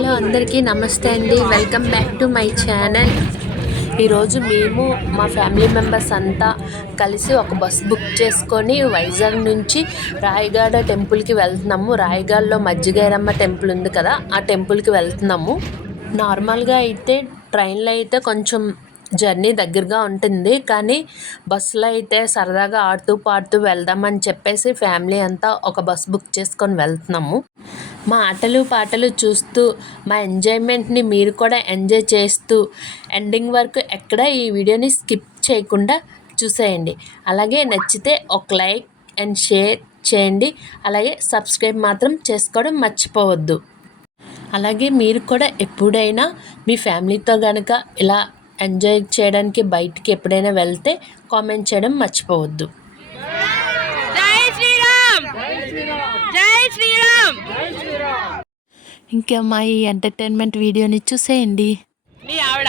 Hello అందరికీ నమస్తే అండి. Welcome back to my channel. ఈరోజు మేము మా ఫ్యామిలీ మెంబర్స్ అంతా కలిసి ఒక బస్ బుక్ చేసుకొని వైజాగ్ నుంచి రాయగడ టెంపుల్కి వెళ్తున్నాము. రాయగడలో మజ్జిగైరమ్మ టెంపుల్ ఉంది కదా, ఆ టెంపుల్కి వెళ్తున్నాము. నార్మల్గా అయితే ట్రైన్లో అయితే కొంచెం జర్నీ దగ్గరగా ఉంటుంది, కానీ బస్సులో అయితే సరదాగా ఆడుతూ పాడుతూ వెళ్దామని చెప్పేసి ఫ్యామిలీ అంతా ఒక బస్ బుక్ చేసుకొని వెళ్తున్నాము. మా ఆటలు పాటలు చూస్తూ మా ఎంజాయ్మెంట్ని మీరు కూడా ఎంజాయ్ చేస్తూ ఎండింగ్ వరకు ఎక్కడ ఈ వీడియోని స్కిప్ చేయకుండా చూసేయండి. అలాగే నచ్చితే ఒక లైక్ అండ్ షేర్ చేయండి. అలాగే సబ్స్క్రైబ్ మాత్రం చేసుకోవడం మర్చిపోవద్దు. అలాగే మీరు కూడా ఎప్పుడైనా మీ ఫ్యామిలీతో కనుక ఇలా ఎంజాయ్ చేయడానికి బయటికి ఎప్పుడైనా వెళ్తే కామెంట్ చేయడం మర్చిపోవద్దు. జై శ్రీరామ్, జై శ్రీరామ్. ఇంకా మా ఈ ఎంటర్టైన్మెంట్ వీడియోని చూసేయండి. నీ ఆవిడ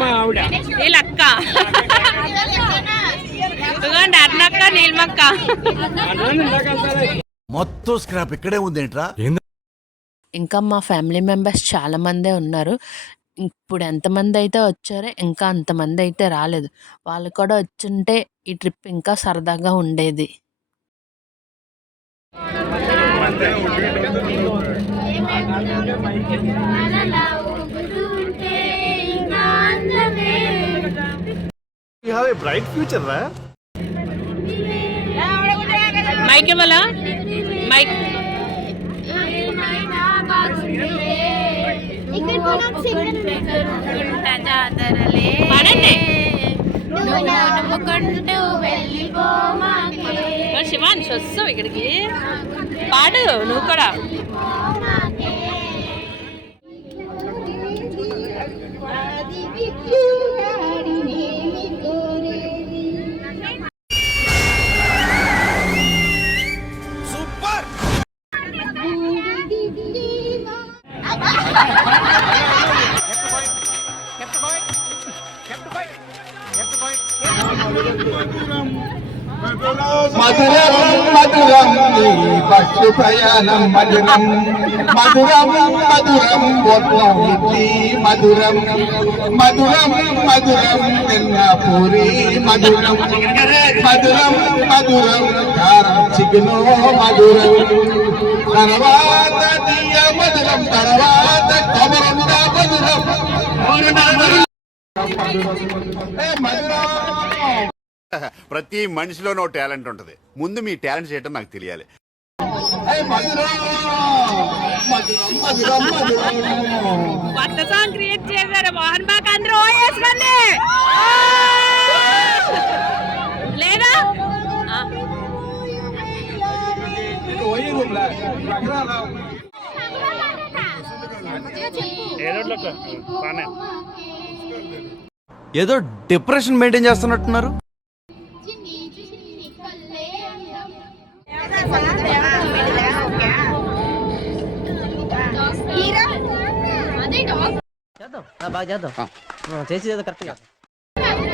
మా ఆవిడ నీళ్ళక్క అర్నక్క నీళ్ళమక్క మొత్తం స్క్రాప్ ఇక్కడే ఉందేంట్రా. ఇంకా మా ఫ్యామిలీ మెంబర్స్ చాలామందే ఉన్నారు. ఇప్పుడు ఎంతమంది అయితే వచ్చారో ఇంకా అంతమంది అయితే రాలేదు. వాళ్ళు కూడా వచ్చుంటే ఈ ట్రిప్ ఇంకా సరదాగా ఉండేది. బ్రైట్ ఫ్యూచర్ రా. మైక్ ఇవ్వాలా? మైక్ శివాన్ వస్తావు ఇక్కడికి, పాడు నువ్వు కూడా. మధురం మధురం నీ బస్సు ప్రయాణం మధురం మధురం మధురం బొట్లం ఇడ్లీ మధురం మధురం మధురం నిన్న పూరి మధురం మధురం మధురం కారం చికెను మధురం తర్వాత తీయ మధురం తర్వాత కొమరంగా మధురం మధురం. ప్రతి మనిషిలోనో టాలెంట్ ఉంటది. ముందు మీ టాలెంట్ చేయటం నాకు తెలియాలి. కొత్త సాంగ్ క్రియేట్ చేశారు మోహన్ బాగ్. అందరూ వేసుకోండి లేదా ఏదో డిప్రెషన్ మెయింటైన్ చేస్తున్నట్టున్నారు.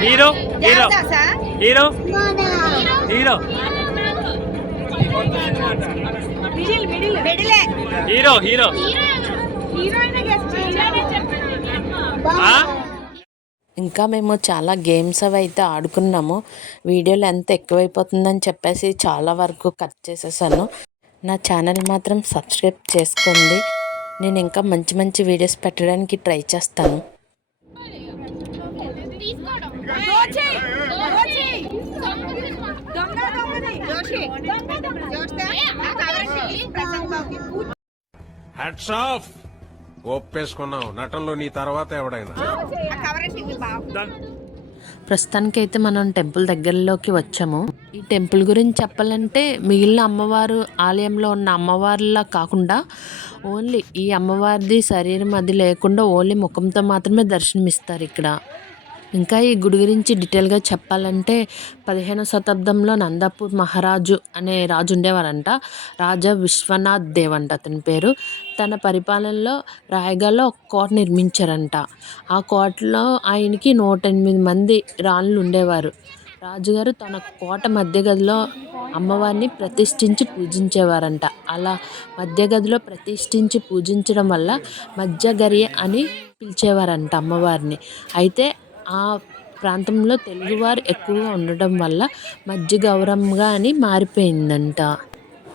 Hero hero hero hero hero hero ఇంకా మేము చాలా గేమ్స్ అవి అయితే ఆడుకున్నాము. వీడియోలు ఎంత ఎక్కువైపోతుందని చెప్పేసి చాలా వరకు కట్ చేసేసాను. నా ఛానల్ మాత్రం సబ్స్క్రైబ్ చేసుకోండి. నేను ఇంకా మంచి మంచి వీడియోస్ పెట్టడానికి ట్రై చేస్తాను. Hats off. ఒప్పేసుకున్నావు నటనలో నీ తర్వాత ఎవడైనా. ప్రస్తుతానికైతే మనం టెంపుల్ దగ్గరలోకి వచ్చాము. ఈ టెంపుల్ గురించి చెప్పాలంటే మిగిలిన అమ్మవారు ఆలయంలో ఉన్న అమ్మవారిలా కాకుండా ఓన్లీ ఈ అమ్మవారిది శరీరం అది లేకుండా ఓన్లీ ముఖంతో మాత్రమే దర్శనమిస్తారు ఇక్కడ. ఇంకా ఈ గుడి గురించి డీటెయిల్గా చెప్పాలంటే 15వ శతాబ్దంలో నందపూర్ మహారాజు అనే రాజు ఉండేవారంట. రాజా విశ్వనాథ్ దేవ్ అంట అతని పేరు. తన పరిపాలనలో రాయగడలో ఒక కోట నిర్మించారంట. ఆ కోటలో ఆయనకి 108 మంది రాణులు ఉండేవారు. రాజుగారు తన కోట మధ్య గదిలో అమ్మవారిని ప్రతిష్ఠించి పూజించేవారంట. అలా మధ్య గదిలో ప్రతిష్ఠించి పూజించడం వల్ల మధ్యగరి అని పిలిచేవారంట అమ్మవారిని. అయితే ఆ ప్రాంతంలో తెలుగువారు ఎక్కువగా ఉండడం వల్ల మధ్య గౌరమ్మగా అని మారిపోయిందంట.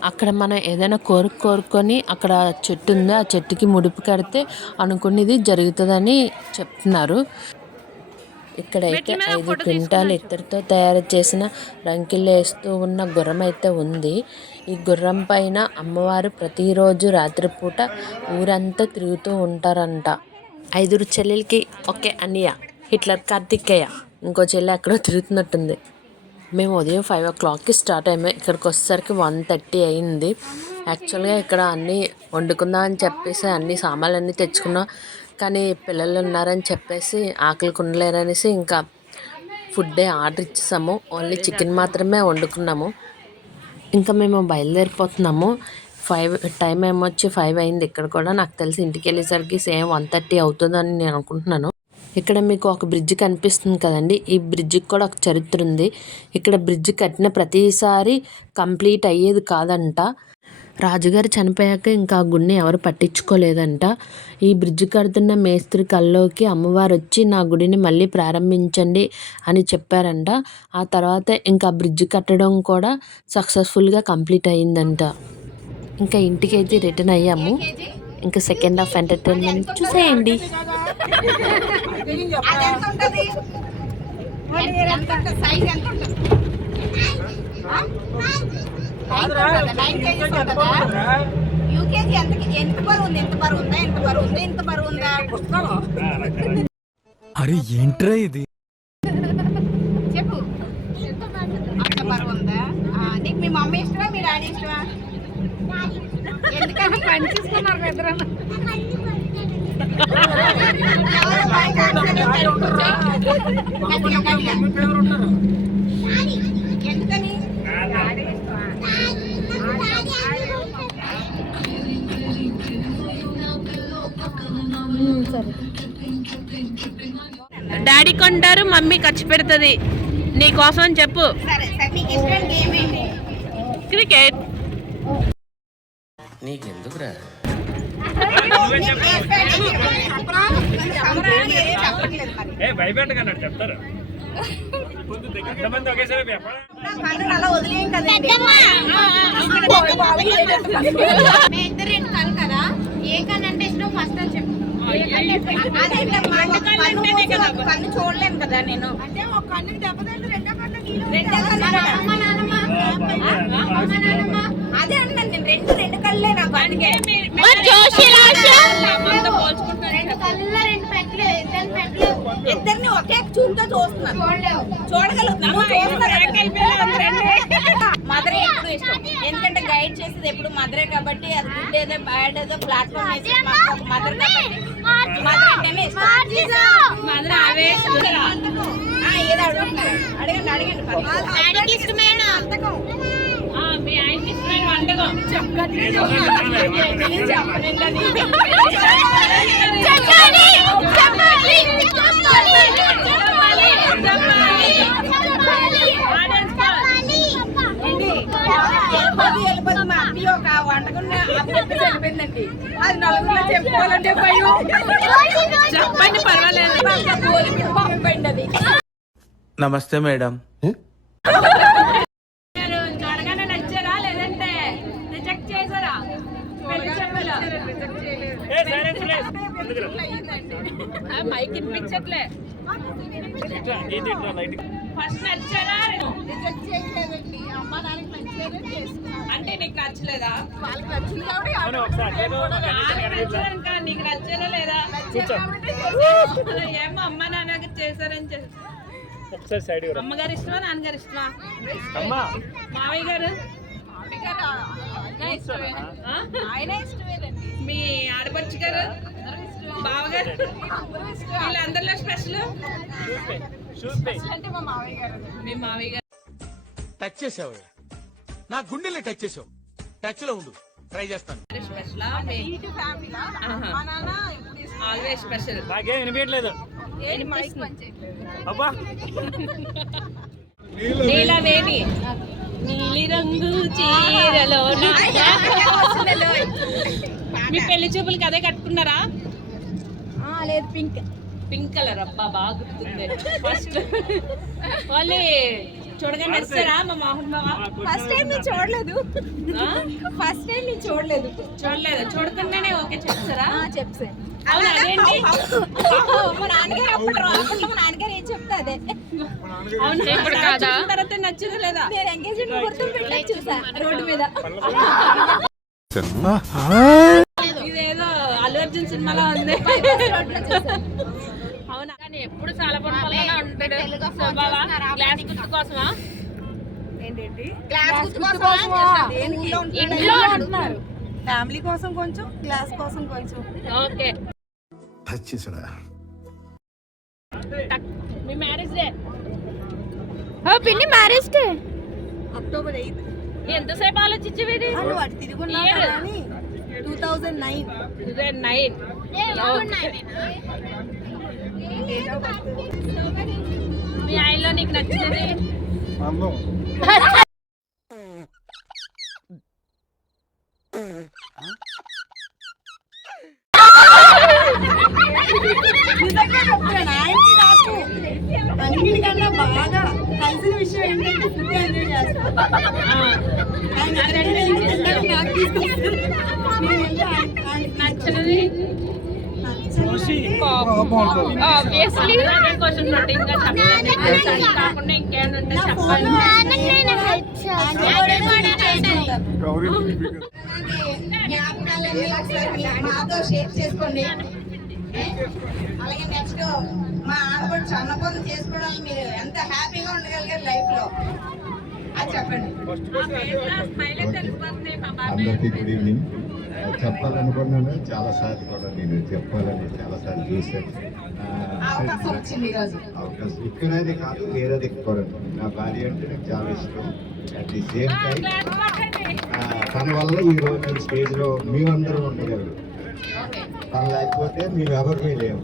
అక్కడ మనం ఏదైనా కోరుకొని అక్కడ చెట్టు ఉంది, ఆ చెట్టుకి ముడుపు కడితే అనుకునేది జరుగుతుందని చెప్తున్నారు. ఇక్కడైతే 5 క్వింటాల్ ఇత్తడితో తయారు చేసిన రంకెలు వేస్తూ ఉన్న గుర్రం అయితే ఉంది. ఈ గుర్రం పైన అమ్మవారు ప్రతిరోజు రాత్రిపూట ఊరంతా తిరుగుతూ ఉంటారంట. 5 చెల్లెలకి ఒకే అన్నయ్య, హిట్లర్ కార్తికేయ, ఇంకో చెల్లె ఎక్కడో తిరుగుతున్నట్టుంది. మేము ఉదయం 5 o'clockకి స్టార్ట్ అయ్యాము. ఇక్కడికి వచ్చేసరికి 1:30 అయింది. యాక్చువల్గా ఇక్కడ అన్నీ వండుకుందాం అని చెప్పేసి అన్ని సామాన్లు తెచ్చుకున్నాం. కానీ పిల్లలు ఉన్నారని చెప్పేసి ఆకలికి ఉండలేరనేసి ఇంకా ఫుడ్డే ఆర్డర్ ఇచ్చేసాము. ఓన్లీ చికెన్ మాత్రమే వండుకున్నాము. ఇంకా మేము బయలుదేరిపోతున్నాము. టైం ఏమొచ్చి 5 అయింది. ఇక్కడ కూడా నాకు తెలిసి ఇంటికి వెళ్ళేసరికి సేమ్ 1:30 అవుతుందని నేను అనుకుంటున్నాను. ఇక్కడ మీకు ఒక బ్రిడ్జ్ కనిపిస్తుంది కదండి, ఈ బ్రిడ్జికి కూడా ఒక చరిత్ర ఉంది. ఇక్కడ బ్రిడ్జ్ కట్టిన ప్రతిసారి కంప్లీట్ అయ్యేది కాదంట. రాజుగారు చనిపోయాక ఇంకా ఆ గుడిని ఎవరు పట్టించుకోలేదంట. ఈ బ్రిడ్జ్ కడుతున్న మేస్త్రి కల్లోకి అమ్మవారు వచ్చి నా గుడిని మళ్ళీ ప్రారంభించండి అని చెప్పారంట. ఆ తర్వాత ఇంకా బ్రిడ్జ్ కట్టడం కూడా సక్సెస్ఫుల్గా కంప్లీట్ అయ్యిందంట. ఇంకా ఇంటికైతే రిటర్న్ అయ్యాము. ఇంకా సెకండ్ హాఫ్ ఎంటర్టైన్మెంట్ చూసేయండి. యూకేజీ ఎంత బరువు ఉంది? ఎంత బరువు ఉందా? ఎంత బరువు ఉందా? ఎంత బరువు ఉందా? అరే ఏంట్రా ఇది? చెప్పు, అంత బరువు ఉందా? నీకు మీ మమ్మీ ఇష్టమా, మీ డాడీ ఇష్టమా? ఎందుకని పని చేసుకున్నారు ఇద్దరు? ఎందుకని? డాడీ కొంటారు, మమ్మీ ఖర్చు పెడుతుంది. నీకోసం చెప్పు. సరే సరే, మీకు ఇష్టం గేమ్ ఏంటి? క్రికెట్. నీకెందుకురా? చెప్తారు అలా వదిలేం కదండి. మీ ఇద్దరు 2 కళ్ళు కదా, ఏ కన్ను అంటే ఇష్టం ఫస్ట్ అని చెప్పు. కన్ను చూడలేను కదా నేను. అంటే ఒక కన్నుకి దెబ్బతింటే రెండో కన్ను అదే అంటాను నేను. 2 కళ్ళే నాకు. ఇద్దరిని ఒకే చూపుతో చూస్తున్నాను. చూడగలుగుతున్నాను. మదరే ఎప్పుడు ఇష్టం, ఎందుకంటే గైడ్ చేసేది ఎప్పుడు మదరే కాబట్టి. అది గుడ్ ఏదో బ్యాడ్ ఏదో ప్లాట్ఫామ్ వేసి మదర్ కాబట్టి మదర్ అంటేనే ఇష్టం. ఏదో అడగండి అడగండి. ఇష్టమైన వంటకం, మీ ఆయనకి ఇష్టమైన వంటకం చెప్పండి. మా అమ్మ ఒక వంటకం చనిపోయిందండి. అది నలుగురిలో చెప్పుకోవాలంటే భయం. చెప్పండి, పర్వాలేదు. అది నమస్తే మేడం. చూడగానే నచ్చారా లేదంటే రిజెక్ట్ చేశారా? మైక్ ఇప్పించట్లే. ఫస్ట్ నచ్చారా? రిజెక్ట్ చేయలేదండి. అమ్మ నాన్నకి నచ్చలేదని చేసుకున్నాను. అంటే నీకు నచ్చలేదా? వాళ్ళకి నచ్చింది కాబట్టి ఇంకా నీకు నచ్చలే లేదా? ఏమో అమ్మ నాన్నకి చేశారని చేస్తారు. అమ్మగారు ఇష్టమా, నాన్నగారు ఇష్టమా? మావయ్య గారు? ఆయన ఇష్టమేనండి. మీ ఆడపడుచు గారు, బావగారు, వీళ్ళందరిలో స్పెషల్ అంటే మా మావయ్య గారు. మీ మావయ్య గారు టచ్ చేసావు, నా గుండెల్ని టచ్ చేసావు. టచ్ లో ఉండు, ట్రై చేస్తాను. Special always special. నాకేం వినిపించలేదు. అబ్బా నీలవేణి నీలి రంగు చీరలో మీ పెళ్లి చూపులకి అదే కట్టుకున్నారా? లేదు పింక్ పింక్ కలర్. అబ్బా బాగా గుర్తుంది. ఫస్ట్ వాళ్ళు చూడగానే నచ్చారా మా మోహన్ బాబా? ఫస్ట్ టైం నేను చూడలేదు చూడలేదు. చూడకుండానే ఓకే చెప్తారా? చెప్పాను. అవునా? అదేంటి? మా నాన్నగారు అప్పట్లో మా నాన్నగారు ఏం చెప్తే అదే. అవునా? ఇప్పుడు కాదా? తర్వాత నచ్చింది లేదా? నేను ఎంగేజ్మెంట్ గుర్తు పెట్టి చూసా రోడ్డు మీద. ఇదేదో అల్లు అర్జున్ సినిమాలో ఉంది. రోడ్లో చూసాను. అవునా? కానీ ఎప్పుడు చాలా పొరపాటుగా ఉంటాడు. బావా గ్లాస్ గుర్తు కోసమా? ఏంటండి ఇంట్లో అంటున్నారు. ఫ్యామిలీ కోసం కొంచెం, గ్లాస్ కోసం కొంచెం. ఓకే. మీ మ్యారేజ్ డే పిన్ని మ్యారేజ్ డే October 8th. ఎంతసేపు ఆలోచించేది? అటు తిరుగున్నా కానీ 2009. 2009. మీ ఆయనలో నీకు నచ్చినది? నిజంగా చెప్తాను, ఆయనకి నాకు అన్నిటికన్నా బాగా కలిసిన విషయం ఏంటంటే ఫుడ్ ఎంజాయ్ చేస్తాను. ఆయన నాకు తీసుకొస్తారు. నచ్చినది ఆబ్వియస్లీ క్వశ్చన్ ఇంకా చెప్పండి. కాకుండా ఇంకేంటంటే చెప్పండి. మాతో షేర్ చేసుకోండి. అలాగే నెక్స్ట్ మా ఆడపడుచు అన్నపూర్ణ చేసుకోవడానికి మీరు ఎంత హ్యాపీగా ఉండగలిగారు లైఫ్ లో అది చెప్పండి. అందరికీ గుడ్ ఈవినింగ్. చెప్పాలనుకున్నాను చాలాసార్లు కూడా, నేను చెప్పాలని చాలాసార్లు చూశాను. అవకాశం వచ్చింది ఈరోజు. అవకాశం ఇక్కడైతే కాదు, వేరేది కూడా. నా భార్య అంటే నాకు చాలా ఇష్టం. అట్ ది సేమ్ టైం తన వల్ల ఈరోజు నేను స్టేజ్లో మేమందరం ఉండగలరు. తను లేకపోతే మేము ఎవరిమీ లేవు.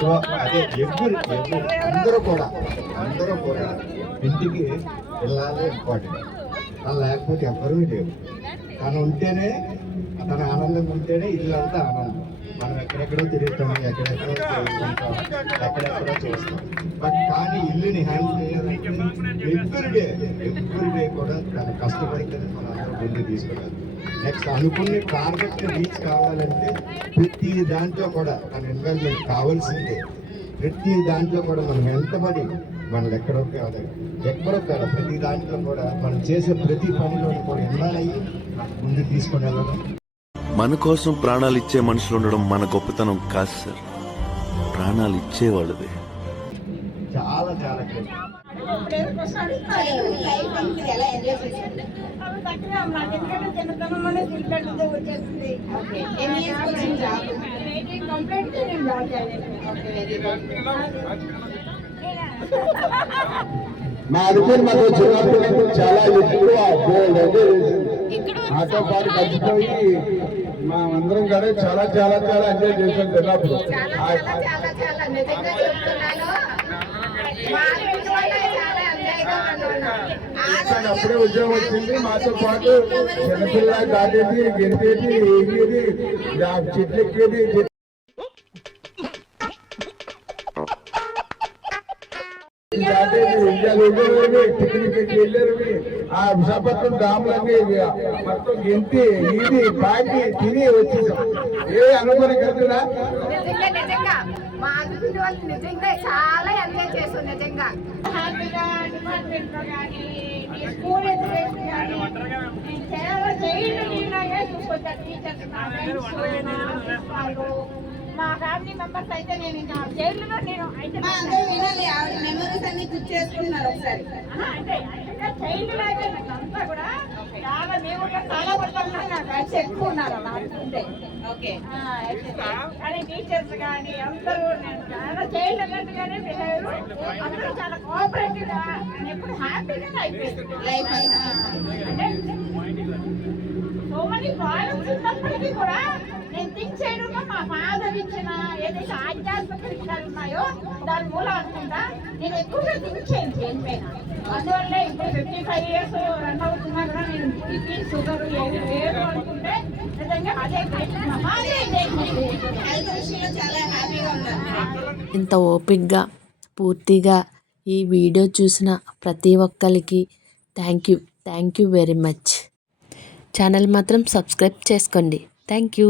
సో అదే అందరూ కూడా ఇంటికి వెళ్ళాలి ఇంపార్టెంట్. తను లేకపోతే ఎవరూ లేవు. తను ఉంటేనే, తన ఆనందం ఉంటేనే ఇల్లంతా ఆనందం. మనం ఎక్కడెక్కడో తిరుగుతాం, ఎక్కడెక్కడో ఉంటాం, ఎక్కడెక్కడో చూస్తాం. బట్ కానీ ఇల్లుని హ్యాండిల్ చేయాలంటే ఎవ్రీ డే కూడా తను కష్టపడితే మనం అందరూ ముందు తీసుకెళ్ళాలి. నెక్స్ట్ అనుకునే టార్గెట్ రీచ్ కావాలంటే ప్రతి దాంట్లో కూడా మన ఇన్వాల్వ్మెంట్ కావాల్సిందే. ప్రతి దాంట్లో కూడా మనం ఎంతబడి మనం ఎక్కడో కాదు ప్రతి దాంట్లో కూడా మనం చేసే ప్రతి పనిలో కూడా ఇన్వాల్వ్ అయ్యి ముందు తీసుకొని వెళ్ళడం. మన కోసం ప్రాణాలు ఇచ్చే మనుషులు ఉండడం మన గొప్పతనం కాదు సార్, ప్రాణాలు ఇచ్చేవాళ్ళదే. చాలా చాలా లైఫ్ అంతా ఎలా ఎంజాయ్ చేశారు? ఓకే. ఎన్ని ఇయర్స్ వచ్చింది జాబ్? మా అనుకుని మాకు వచ్చినప్పుడు చాలా ఎక్కువ ఆటో పాటు కలిసిపోయి మా అందరం కూడా చాలా చాలా చాలా ఎంజాయ్ చేసాం చిన్నప్పుడు. అప్పుడే ఉద్యోగం వచ్చింది. మాతో పాటు చిన్నపిల్ల దాటేది, గెలిపేది, ఎగిరేది, చెట్లు ఎక్కేది, పిక్నిక్ వెళ్ళారు. ఆ విశాఖపట్నం డాములన్నీ మొత్తం గెంతి ఇది పాకి తిని వచ్చేసాం. ఏ అనుకుని కలుగునా నిజంగా మా హస్బెండ్ వాళ్ళు నిజంగా చాలా ఎంజాయ్ చేస్తాం. నిజంగా హ్యాపీగా డిపార్ట్మెంట్ లో కానీ స్కూల్ ఎడ్యుకేషన్ కానీ చాలా చేయడం చూసుకొచ్చారు టీచర్స్. మా ఫ్యామిలీ మెంబర్స్ అయితే నేను ఇంకా జైల్లో నేను వినాలి. ఆవిడ మెమరీస్ అన్ని గుర్తు చేసుకుంటున్నారు ఒకసారి. అంటే చైల్డ్ లైఫ్ అంతా కూడా చాలా మేము చాలా ఫ్రెండ్స్ ఎక్కువ ఉన్నారు అలా అనుకుంటే. ఓకే. కానీ టీచర్స్ కానీ అందరూ నేను చాలా చైల్డ్ అన్నట్టుగానే బిహేవ్, అందరూ చాలా కోఆపరేటివ్ గా ఎప్పుడు హ్యాపీగా అయిపోయింది లైఫ్. అంటే సో మెనీ ప్రాబ్లమ్స్ ఉన్నప్పటికీ కూడా నేను థింక్ చేయడంలో మా ఫాదర్ ఇచ్చిన ఏదైతే ఆధ్యాత్మిక విషయాలు ఉన్నాయో దాని మూలం అనుకుంటా నేను ఎక్కువగా థింక్ చేయను చేంజ్ పైన. అందువల్లే ఇప్పుడు 55 years రన్ అవుతున్నా కూడా నేను బీపీ షుగర్ ఏది లేదు అనుకుంటే నిజంగా అదే హెల్త్ విషయంలో చాలా హ్యాపీగా ఉన్నారు. ఇంత ఓపిక్గా పూర్తిగా ఈ వీడియో చూసిన ప్రతి ఒక్కరికి thank you very much. Channel మాత్రం సబ్స్క్రైబ్ చేసుకోండి. Thank you.